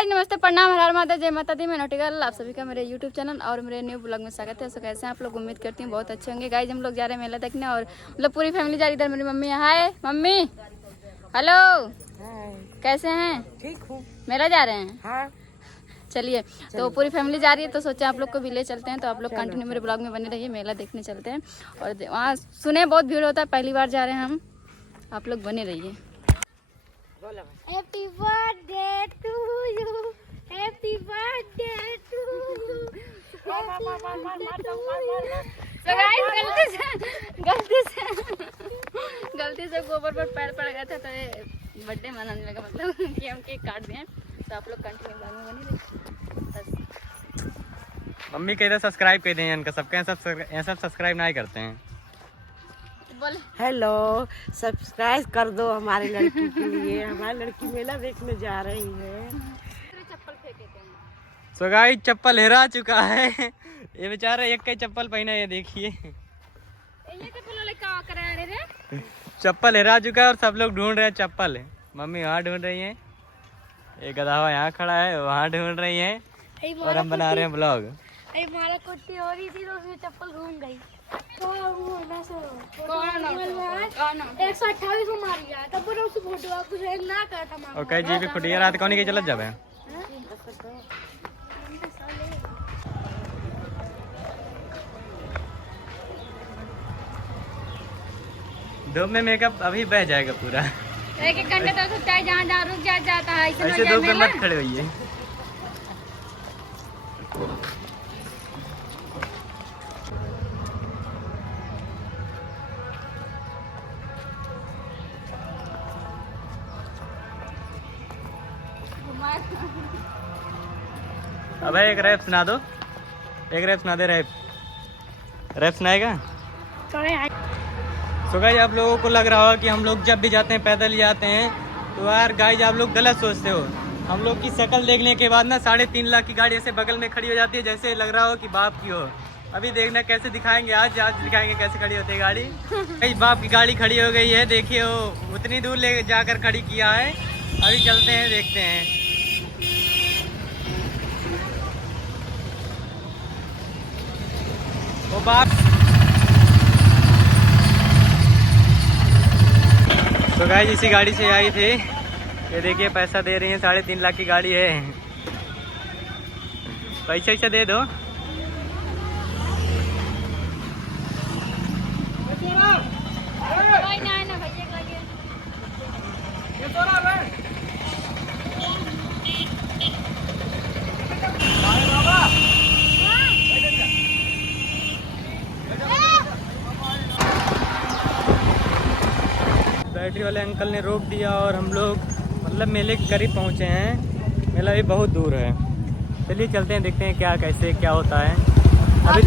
Guys नमस्ते प्रणाम हर हर माता जय माता दी। मैं नोटिकल आप सभी का मेरे यूट्यूब चैनल और मेरे न्यू ब्लॉग में स्वागत है। सो कैसे हैं आप लोग? उम्मीद करती हूँ बहुत अच्छे होंगे। गाइस हम लोग जा रहे हैं मेला देखने और मतलब पूरी फैमिली जा रही है। इधर मेरी मम्मी है। हाय मम्मी, हेलो, कैसे हैं? ठीक हूँ। मेला जा रहे हैं? हाँ। चलिए तो पूरी फैमिली जा रही है तो सोचे आप लोग को भी ले चलते हैं। तो आप लोग कंटिन्यू मेरे ब्लॉग में बने रहिए। मेला देखने चलते हैं और वहाँ सुने बहुत भीड़ होता है, पहली बार जा रहे हैं हम। आप लोग बने रहिए। Happy birthday to you. Happy birthday to you. So guys, गलती से गोबर पर पैर पड़ गया था तो ये बर्थडे मनाने लगा, मतलब कि हम केक काट दिए। तो आप लोग कंटिन्यू ब्लॉग में बने रहिए। मम्मी कह सब्सक्राइब कर दें इनका, सबके सब सब्सक्राइब नहीं करते हैं। हेलो, सब्सक्राइब कर दो हमारी लड़की के लिए। हमारी लड़की मेला देखने जा रही है। चप्पल फेंके थे। सो गाइस चप्पल हेरा चुका है। ये बेचारा एक का चप्पल पहना, ये देखिए चप्पल हेरा चुका है और सब लोग ढूंढ रहे हैं चप्पल। मम्मी वहाँ ढूंढ रही है, एक गधावा यहाँ खड़ा है, वहाँ ढूंढ रही है और हम बना रहे हैं ब्लॉग। हमारा कुट्टी हो रही थी तो उसमें चप्पल घूम गई। 128 को मार गया तब उसे फोटो कुछ ना करता। ओके जी भी खुटिया रात कौन के चलत जाबे। धूप में मेकअप अभी बह जाएगा पूरा। एक एक घंटे तो सकता है, जहाँ जहाँ रुक जाता है। ऐसे धूप में मत खड़े होइए। अबे एक रैप सुना दो, एक रैप सुना दे। रैप सुनाएगा? तो गाइस आप लोगों को लग रहा होगा कि हम लोग जब भी जाते हैं पैदल ही जाते हैं, तो यार गाइस आप लोग गलत सोचते हो। हम लोग की शक्ल देखने के बाद ना 3.5 लाख की गाड़ी ऐसे बगल में खड़ी हो जाती है, जैसे लग रहा हो कि बाप की हो। अभी देखना कैसे दिखाएंगे, आज दिखाएंगे कैसे खड़ी होती है गाड़ी। कई बाप की गाड़ी खड़ी हो गई है, देखिए वो उतनी दूर ले जाकर खड़ी किया है। अभी चलते हैं, देखते हैं। वो बाप तो गाइस इसी गाड़ी से आई थी। ये देखिए पैसा दे रही है, 3.5 लाख की गाड़ी है। पैसा दे दो। बैटरी वाले अंकल ने रोक दिया और हम लोग मतलब मेले के करीब पहुंचे हैं। मेला भी बहुत दूर है। चलिए चलते हैं, देखते हैं क्या कैसे क्या होता है। अभी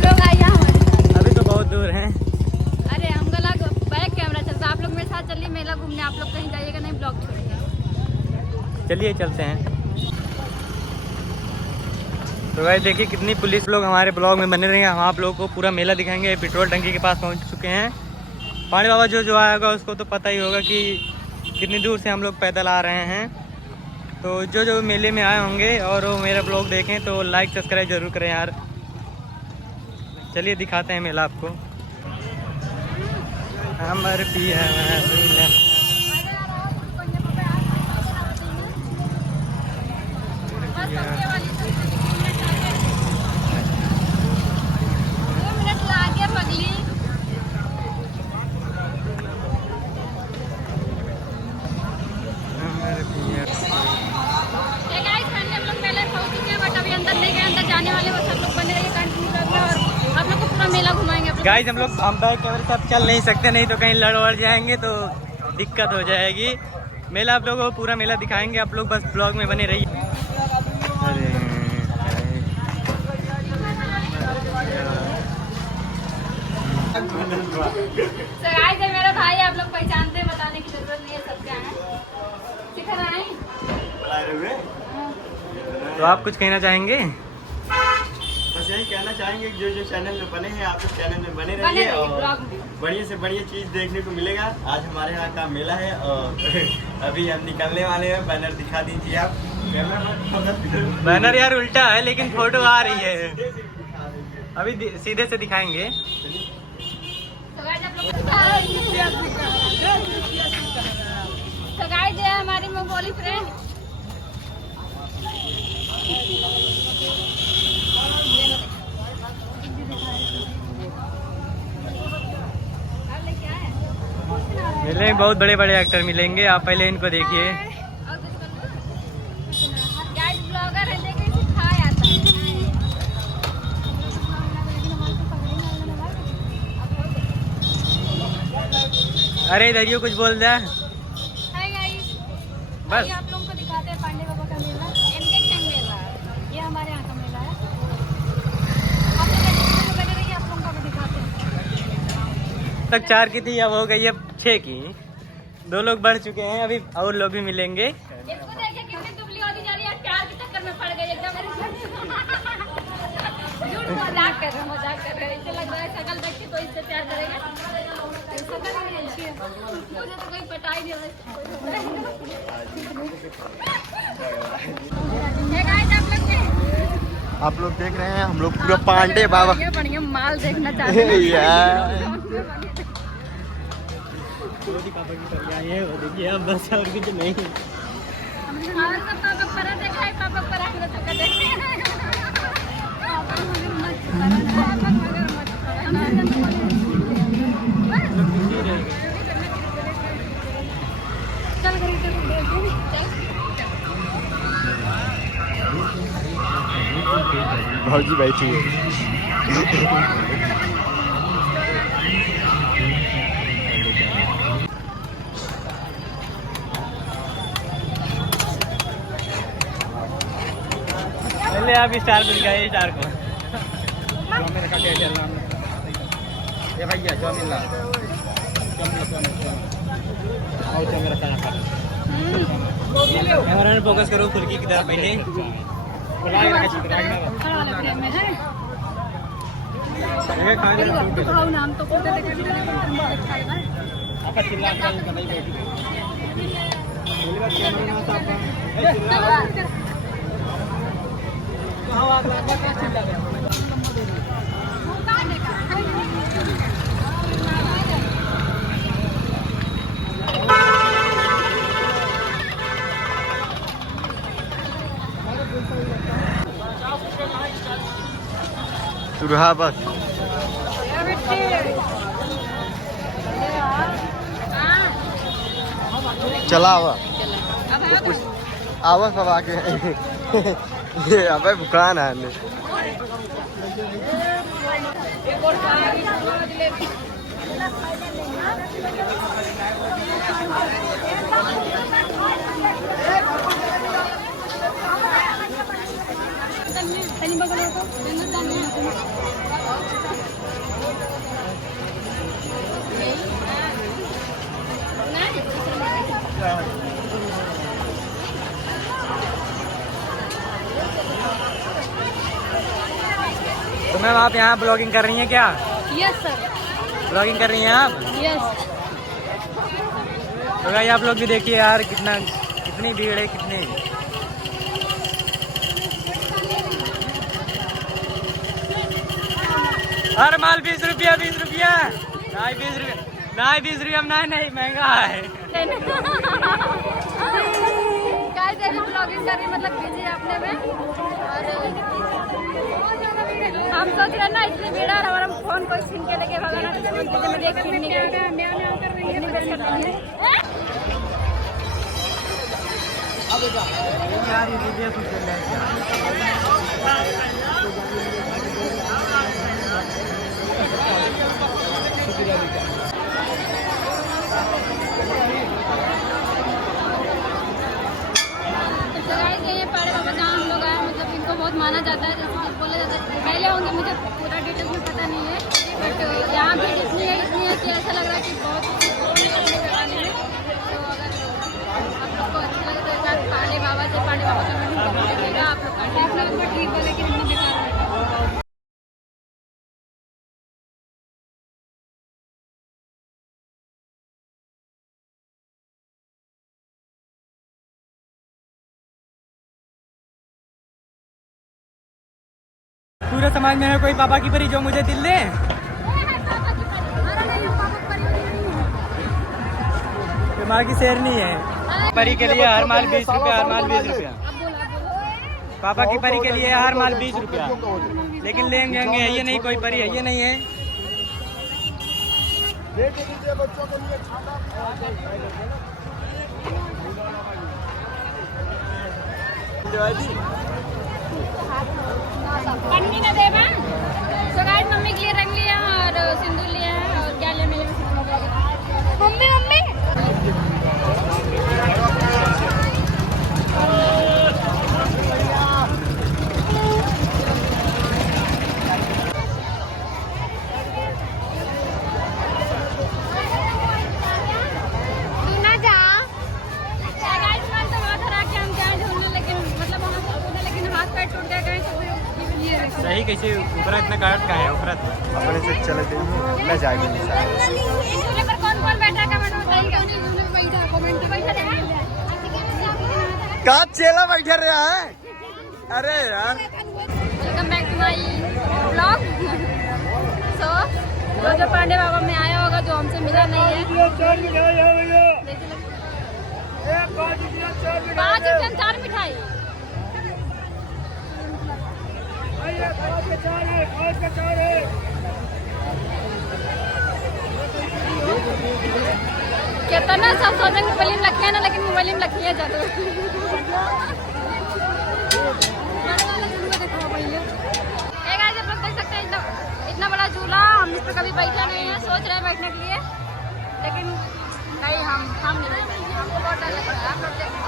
तो बहुत दूर है। अरे हम लोग बैक कैमरा चलता, आप लोग मेरे साथ चलिए मेला घूमने। आप लोग कहीं जाइएगा नहीं, ब्लॉग छोड़िएगा। चलिए चलते हैं। तो भाई देखिए कितनी पुलिस लोग हमारे ब्लॉग में बने रहेंगे। हम आप लोगों को पूरा मेला दिखाएंगे। पेट्रोल टंकी के पास पहुंच चुके हैं। पानी बाबा जो आएगा उसको तो पता ही होगा कि कितनी दूर से हम लोग पैदल आ रहे हैं। तो जो मेले में आए होंगे और वो मेरा ब्लॉग देखें तो लाइक सब्सक्राइब जरूर करें यार। चलिए दिखाते हैं मेला आपको। हमर पिया गाइस हम बैक कैमरे साथ चल नहीं सकते, नहीं तो कहीं लड़ वड़ जाएंगे तो दिक्कत हो जाएगी। मेला आप लोगों को पूरा मेला दिखाएंगे, आप लोग बस ब्लॉग में बने रहिए। अरे तो गाइस ये मेरा भाई, आप लोग पहचानते हैं, बताने की जरूरत नहीं है, सब क्या है सिखा रहे हैं। तो आप कुछ कहना चाहेंगे? बस यही कहना चाहेंगे कि जो चैनल में बने हैं आप लोग चैनल में बने रहिए और बढ़िया से बढ़िया चीज़ देखने को मिलेगा। आज हमारे यहाँ का मेला है और अभी हम निकलने वाले हैं। बैनर दिखा दीजिए आप। बैनर यार उल्टा है लेकिन फोटो आ रही है। अभी सीधे से दिखाएंगे। तो गाइस ये हमारी मंगोली फ्रेंड। मिलेंगे, बहुत बड़े बड़े एक्टर मिलेंगे। आप पहले इनको देखिए। गाइस ब्लॉगर है, देखिए इसे खाया आता है। अरे इधर ये कुछ बोल रहा है। हाय गाइस, बस आप लोगों को दिखाते हैं पांडे बाबा का मेला, इनके चंग मेला। ये हमारे यहाँ का मेला है। आप लोग बने रहिए, आप लोगों को भी दिखाते हैं। तक 4 की थी, अब हो गई है 6 की। 2 लोग बढ़ चुके हैं, अभी और लोग भी मिलेंगे। इसको देखिए कितनी दुबली होती जा रही है, प्यार के चक्कर में पड़ गई एकदम। झूठ मजाक कर रहे हैं। इसे लग रहा है शकल देख के तो इससे प्यार करेगा। शकल नहीं अच्छी है, मुझे तो कोई पता ही नहीं। आप लोग देख रहे हैं, हम लोग पूरा पांडे बाबा बढ़िया माल देखना चाहते हैं। देखिए अब बस और कुछ नहीं। और सब पापा पर देखा है, पापा पर आगे तो कर देखते हैं। चल खरीद भाजी बैठी है। पहले आप स्टार मिल गए स्टार को। ये भैया चाउमीन ला। कैमरा में फोकस करो फुल्की की तरफ पहले। नाम तो सुरहा बस चला हुआ तो कुछ आवाज सब आके ये अबे दुकान है। तो मैम आप यहाँ ब्लॉगिंग कर रही हैं क्या? यस सर, ब्लॉगिंग कर रही हैं आप? यस। तो भाई आप लोग भी देखिए यार कितनी भीड़ है, कितनी। हर माल 20 रुपया 20 रुपया। नहीं 20 रुपया, नहीं 20 रुपया नहीं महंगा है। गाइस अभी ब्लॉगिंग कर रही मतलब बिजी अपने में। और हम सोच रहे हैं ना इतनी भीड़ और हमारा फोन कोई छीन के लेके भगाना, तो मैं देख छीन नहीं ये पाड़े बाबा जहाँ हम लोग आए मतलब इनको बहुत माना जाता है, जैसे कि बोला जाता है। पहले होंगे मुझे पूरा डिटेल्स में पता नहीं है, बट यहाँ भीड़ इतनी है कि ऐसा लग रहा है कि बहुत लगाने में। तो अगर आप लोग को अच्छा लगे तो एक बार पाड़े बाबा का देखिएगा आप लोग का। ठीक बोले कि हमने बेकार पूरे समाज में है कोई पापा की परी जो मुझे दिल दे? माँ की शेरनी है। परी के लिए हर माल 20 रुपया, हर माल 20 रुपया। पापा की परी के लिए हर माल 20 रुपया, लेकिन लेंगे है ये नहीं, कोई परी है ये नहीं है। पन्नी का देवा। So guys, मम्मी के लिए रंग लिया और सिंदूर लिया है और क्या लिया मेरे मम्मी मम्मी सही कैसे ऊपर इतना काट का है ऊपर अपने से चले जाइए ना जाएंगे झूले पर कौन कौन बैठा कमेंट में बताइए। कौन झूले पे बैठा कमेंट में बैठा है। का चेला बैठा रहा है। अरे यार welcome back to my blog. So जो पांडे बाबा में आया होगा जो हमसे मिला नहीं है। 5 रुपये 4 मिठाई। कितना सब सोचेंगे मोबाइल में लखिया ना, लेकिन मोबाइल में लखिया जाते आप लोग देख सकते हैं इतना बड़ा झूला हम इस पर कभी बैठा नहीं है। सोच रहे हैं बैठने के लिए, लेकिन नहीं हम नहीं, हमको बहुत डर लग रहा है। आप लोग देखो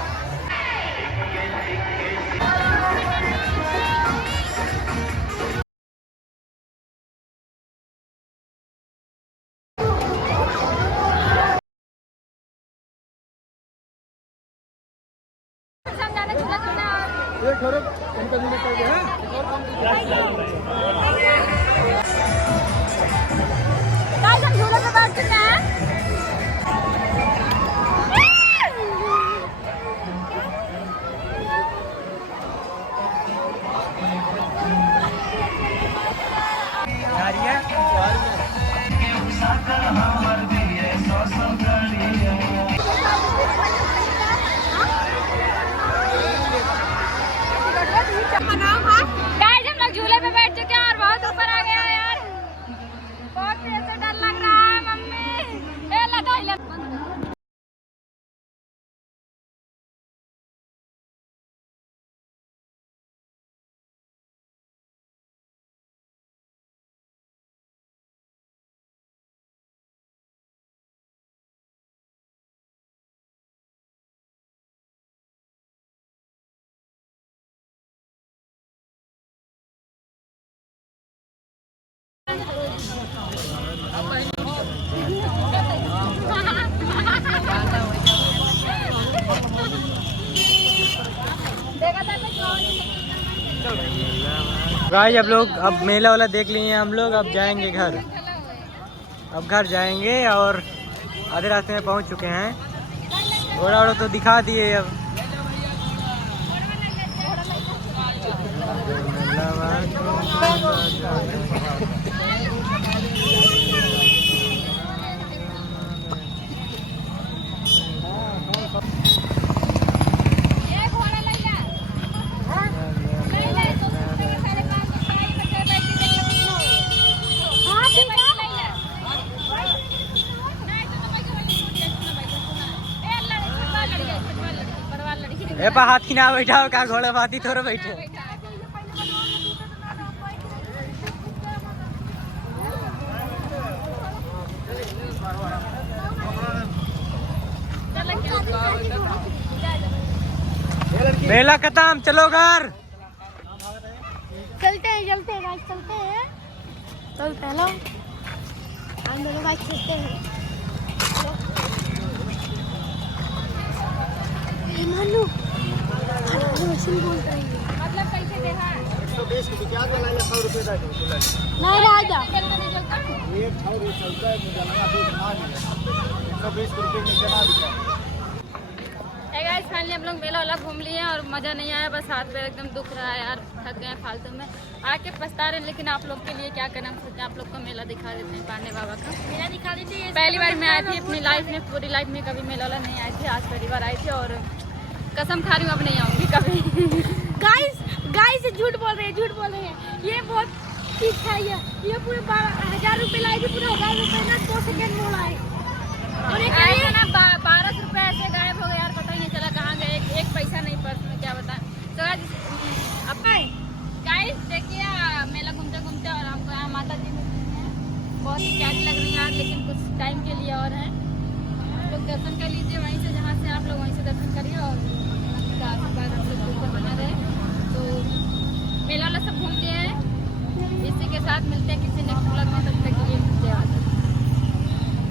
हम झूले पे बैठ चुके हैं। गाइस हम लोग झूले पे बैठ चुके हैं और बहुत ऊपर आ गया यार। बहुत तेज से डर लग रहा है मम्मी। ए लगा गाइस अब लोग अब मेला वाला देख लिए हैं हम लोग। अब जाएंगे घर, अब घर जाएंगे और आधे रास्ते में पहुंच चुके हैं। घोड़ा वोड़ा तो दिखा दिए अब। ए पा हाथी ना बैठाओ का घोड़ा हाथी थोड़ा बैठे। मेला खत्म, चलो घर चलते हैं गाइस, चलते हैं। तो चलो हम दोनों बाइक चलते हैं। मानू मशीन बोल रही है मतलब कैसे दे हां 120 की क्या बनाए 100 रुपए का नहीं राजा ये और ये चलता है मुझे लगा 120 रुपए में जना दिखा। गाइस फाइनली हम लोग मेला वाला घूम लिए और मज़ा नहीं आया, बस हाथ पैर एकदम दुख रहा है यार, थक गए फालतू में आके पछता रहे। लेकिन आप लोग के लिए क्या करें, हम सोचे आप लोग को मेला दिखा देते हैं, पांडे बाबा का मेरा दिखा देती है। पहली बार मैं आई थी अपनी लाइफ में, पूरी लाइफ में कभी मेला वाला नहीं आई थी, आज पहली बार आई थी और कसम खा रही हूँ अब नहीं आऊँगी कभी। गाइस झूठ बोल रहे हैं, ये बहुत चीज है। ये पूरे 1000 रुपए लाई थी, पूरे 1000 रुपए ना 2 सेकंड मोड़ आए और ये आए थे ना 1200 रुपये ऐसे गायब हो गए यार, पता ही नहीं चला कहाँ गए, एक पैसा नहीं पर्स में, क्या बताएं। तो अब गाइस देखिए मेला घूमते घूमते और हमको यहाँ माता जी मिलती हैं, बहुत ही प्यारी लग रही है यार, लेकिन कुछ टाइम के लिए और हैं, आप लोग दर्शन कर लीजिए